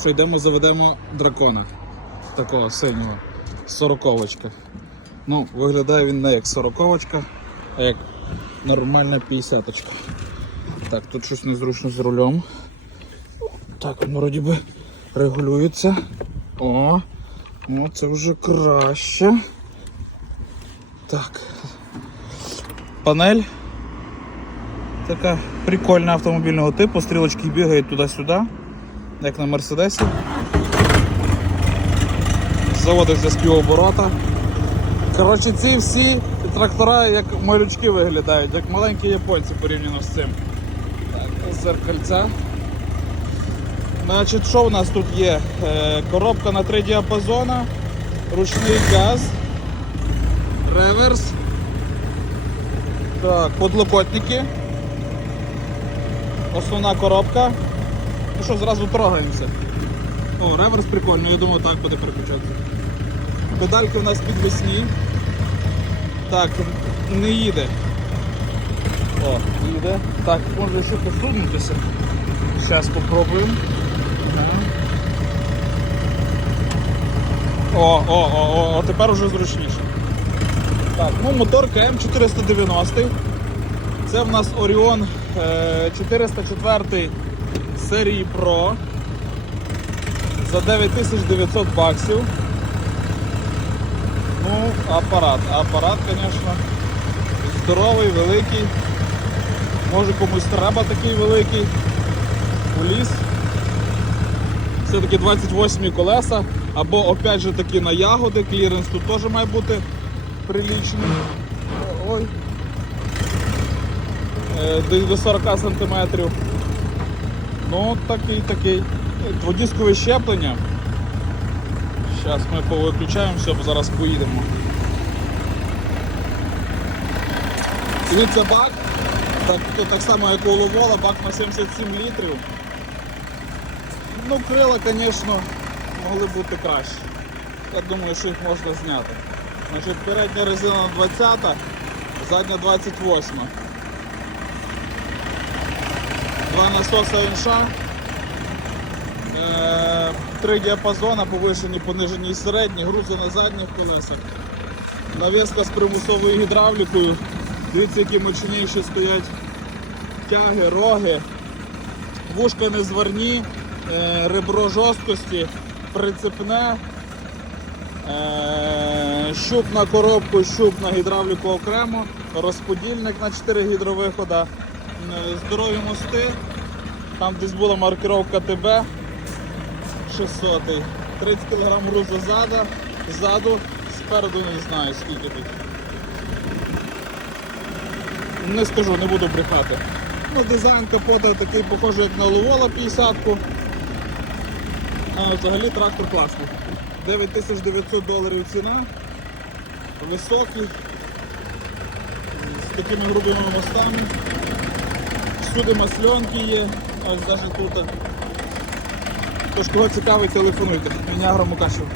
що йдемо заведемо дракона. Такого синього. Сороковочка. Ну, виглядає він не як сороковочка, а як нормальна 50-очка. Так, тут щось незручно з рулем. Так, вроді би регулюється. О, о, це вже краще. Так. Панель. Така прикольна автомобільного типу, стрілочки бігають туди-сюди, як на Мерседесі. Заводиться з півоборота. Коротше, ці всі трактора як малючки виглядають, як маленькі японці порівняно з цим. Так, зеркальця. Значить, що у нас тут є? Е, коробка на три діапазона, ручний газ, реверс, так, подлокотники, основна коробка. Ну що, зразу трогаємося. О, реверс прикольний, я думаю, так буде переключатися. Педальки у нас підвісні. Так, не їде. О, їде. Так, може ще посунутися. Зараз попробуємо. О, о, о, о, о, тепер уже зручніше. Так, ну мотор КМ490. Це в нас Orion е, 404 серії Pro за 9900 баксів. Ну, апарат. Апарат, звісно, здоровий, великий. Може комусь треба такий великий. У ліс. Все-таки 28 колеса, або опять же таки на ягоди, кліренс тут теж має бути приличний. Ой. Е, до 40 см. Ну, такий такий. Дводіскове щеплення. Зараз ми повиключаємо все, бо зараз поїдемо. Дивіться бак. Так, так само, як у Ловола, бак на 77 літрів. Ну, крила, звісно, могли бути краще. Я думаю, що їх можна зняти. Значить, передня резина 20, задня 28. Два насоса інша. Е, Три діапазона, повишені, понижені і середні, грузи на задніх колесах. Навіска з примусовою гідравлікою. Дивіться, які мощніші стоять тяги, роги, вушка незварні, е, ребро жорсткості, прицепне, е, щуп на коробку, щуп на гідравліку окремо, розподільник на 4 гідровихода, здорові мости, там десь була маркировка ТБ 600, 30 кг грузу ззаду, ззаду, спереду не знаю скільки тут. Не скажу, не буду брехати. Ну, дизайн капота такий похожий, як на Ловола 50-ку. А взагалі трактор класний. 9900 доларів ціна. Високий. З такими грубими мостами. Всюди масленки є, аж навіть тут. Тож кого цікавить, телефонуйте. Мені Агромукашев.